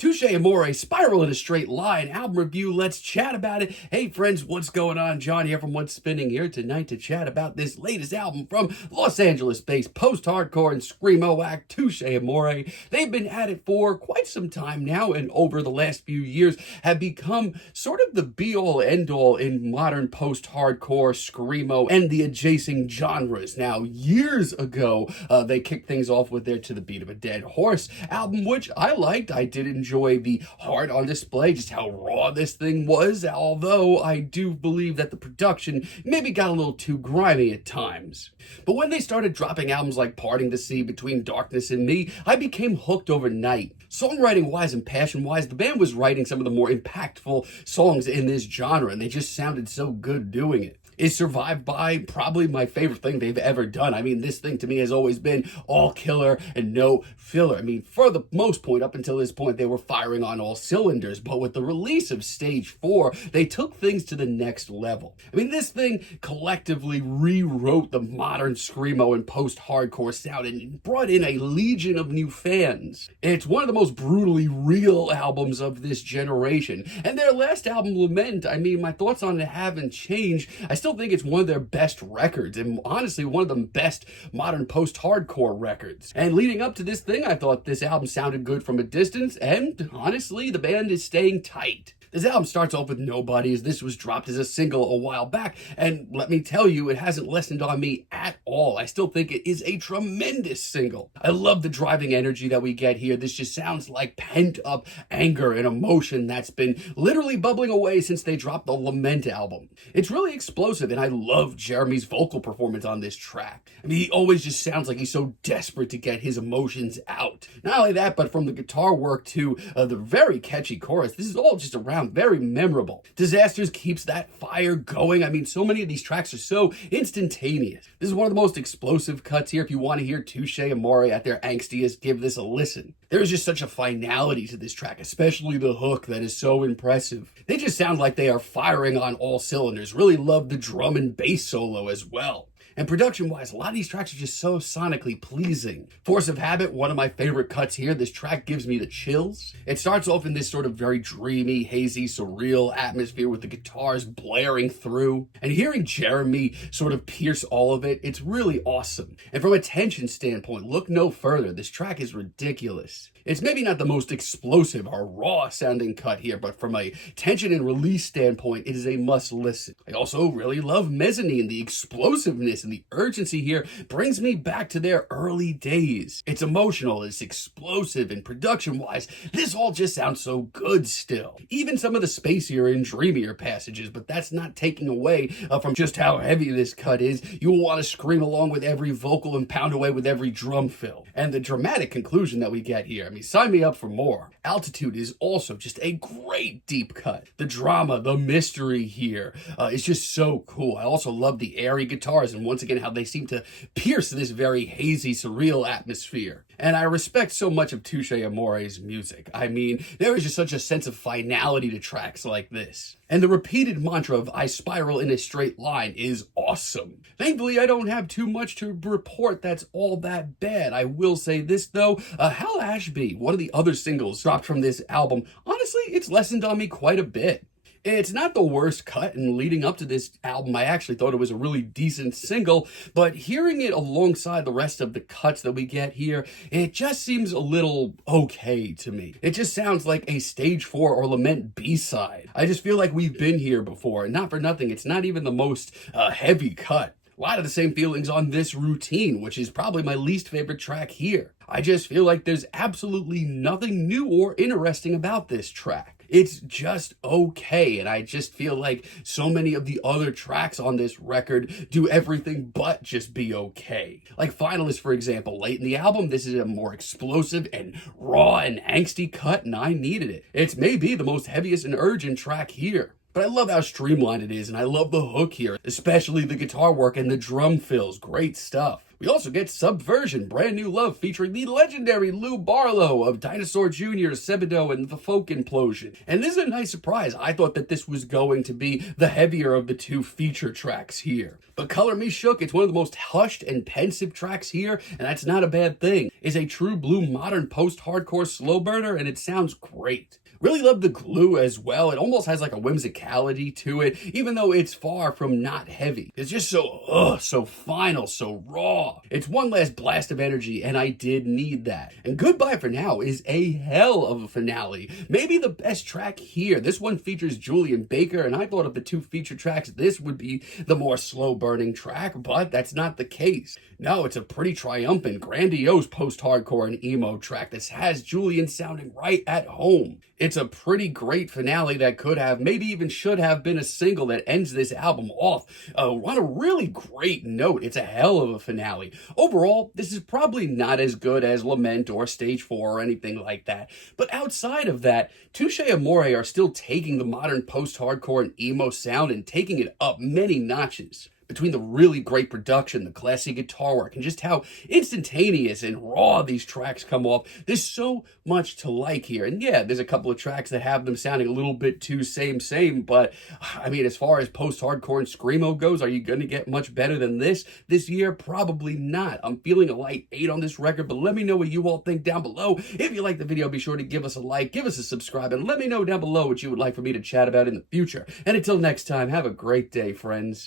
Touche Amore, Spiral in a Straight Line, album review, let's chat about it. Hey friends, what's going on? John here from What's Spinning here tonight to chat about this latest album from Los Angeles-based Post-Hardcore and Screamo act, Touche Amore. They've been at it for quite some time now, and over the last few years have become sort of the be-all, end-all in modern post-hardcore, Screamo, and the adjacent genres. Now, years ago, they kicked things off with their To the Beat of a Dead Horse album, which I liked. I did enjoy the heart on display, just how raw this thing was, although I do believe that the production maybe got a little too grimy at times. But when they started dropping albums like Parting the Sea, Between Darkness and Me, I became hooked overnight. Songwriting-wise and passion-wise, the band was writing some of the more impactful songs in this genre, and they just sounded so good doing it. Is Survived By probably my favorite thing they've ever done. I mean, this thing to me has always been all killer and no filler. I mean, for the most point, up until this point, they were firing on all cylinders. But with the release of Stage 4, they took things to the next level. I mean, this thing collectively rewrote the modern Screamo and post-hardcore sound and brought in a legion of new fans. It's one of the most brutally real albums of this generation. And their last album, Lament, I mean, my thoughts on it haven't changed. I still think it's one of their best records, and honestly one of the best modern post-hardcore records. And leading up to this thing, I thought this album sounded good from a distance, and honestly the band is staying tight. This album starts off with Nobodies. This was dropped as a single a while back, and let me tell you, it hasn't lessened on me at all. I still think it is a tremendous single. I love the driving energy that we get here. This just sounds like pent-up anger and emotion that's been literally bubbling away since they dropped the Lament album. It's really explosive, and I love Jeremy's vocal performance on this track. I mean, he always just sounds like he's so desperate to get his emotions out. Not only that, but from the guitar work to the very catchy chorus, this is all just around very memorable. Disasters keeps that fire going. I mean, so many of these tracks are so instantaneous. This is one of the most explosive cuts here. If you want to hear Touche Amore at their angstiest, give this a listen. There's just such a finality to this track, especially the hook, that is so impressive. They just sound like they are firing on all cylinders. Really love the drum and bass solo as well. And production-wise, a lot of these tracks are just so sonically pleasing. Force of Habit, one of my favorite cuts here. This track gives me the chills. It starts off in this sort of very dreamy, hazy, surreal atmosphere with the guitars blaring through. And hearing Jeremy sort of pierce all of it, it's really awesome. And from a tension standpoint, look no further. This track is ridiculous. It's maybe not the most explosive or raw-sounding cut here, but from a tension and release standpoint, it is a must-listen. I also really love Mezzanine. The explosiveness and the urgency here brings me back to their early days. It's emotional, it's explosive, and production-wise, this all just sounds so good still. Even some of the spacier and dreamier passages, but that's not taking away from just how heavy this cut is. You will want to scream along with every vocal and pound away with every drum fill. And the dramatic conclusion that we get here, I mean, sign me up for more. Altitude is also just a great deep cut. The drama, the mystery here is just so cool. I also love the airy guitars and once again how they seem to pierce this very hazy, surreal atmosphere. And I respect so much of Touche Amore's music. I mean, there is just such a sense of finality to tracks like this. And the repeated mantra of I spiral in a straight line is awesome. Thankfully, I don't have too much to report that's all that bad. I will say this though, Hal Ashby, one of the other singles dropped from this album, honestly, it's lessened on me quite a bit. It's not the worst cut, and leading up to this album, I actually thought it was a really decent single, but hearing it alongside the rest of the cuts that we get here, it just seems a little okay to me. It just sounds like a Stage 4 or Lament B-side. I just feel like we've been here before, and not for nothing, it's not even the most heavy cut. A lot of the same feelings on This Routine, which is probably my least favorite track here. I just feel like there's absolutely nothing new or interesting about this track. It's just okay, and I just feel like so many of the other tracks on this record do everything but just be okay. Like Finalist, for example, late in the album, this is a more explosive and raw and angsty cut, and I needed it. It's maybe the most heaviest and urgent track here. But I love how streamlined it is, and I love the hook here, especially the guitar work and the drum fills. Great stuff. We also get Subversion, Brand New Love, featuring the legendary Lou Barlow of Dinosaur Jr., Sebadoh, and the Folk Implosion. And this is a nice surprise. I thought that this was going to be the heavier of the two feature tracks here. But Color Me Shook, it's one of the most hushed and pensive tracks here, and that's not a bad thing. It's a true blue modern post-hardcore slow burner, and it sounds great. Really love the glue as well. It almost has like a whimsicality to it, even though it's far from not heavy. It's just so final, so raw. It's one last blast of energy, and I did need that. And Goodbye for Now is a hell of a finale. Maybe the best track here. This one features Julian Baker, and I thought of the two feature tracks, this would be the more slow burning track, but that's not the case. No, it's a pretty triumphant, grandiose post-hardcore and emo track that has Julian sounding right at home. It's a pretty great finale that could have, maybe even should have been a single that ends this album off on a really great note. It's a hell of a finale. Overall, this is probably not as good as Lament or Stage 4 or anything like that. But outside of that, Touche Amore are still taking the modern post-hardcore and emo sound and taking it up many notches. Between the really great production, the classy guitar work, and just how instantaneous and raw these tracks come off, there's so much to like here. And yeah, there's a couple of tracks that have them sounding a little bit too same, but I mean, as far as post-hardcore and screamo goes, are you going to get much better than this year? Probably not. I'm feeling a light 8 on this record, but let me know what you all think down below. If you like the video, be sure to give us a like, give us a subscribe, and let me know down below what you would like for me to chat about in the future. And until next time, have a great day, friends.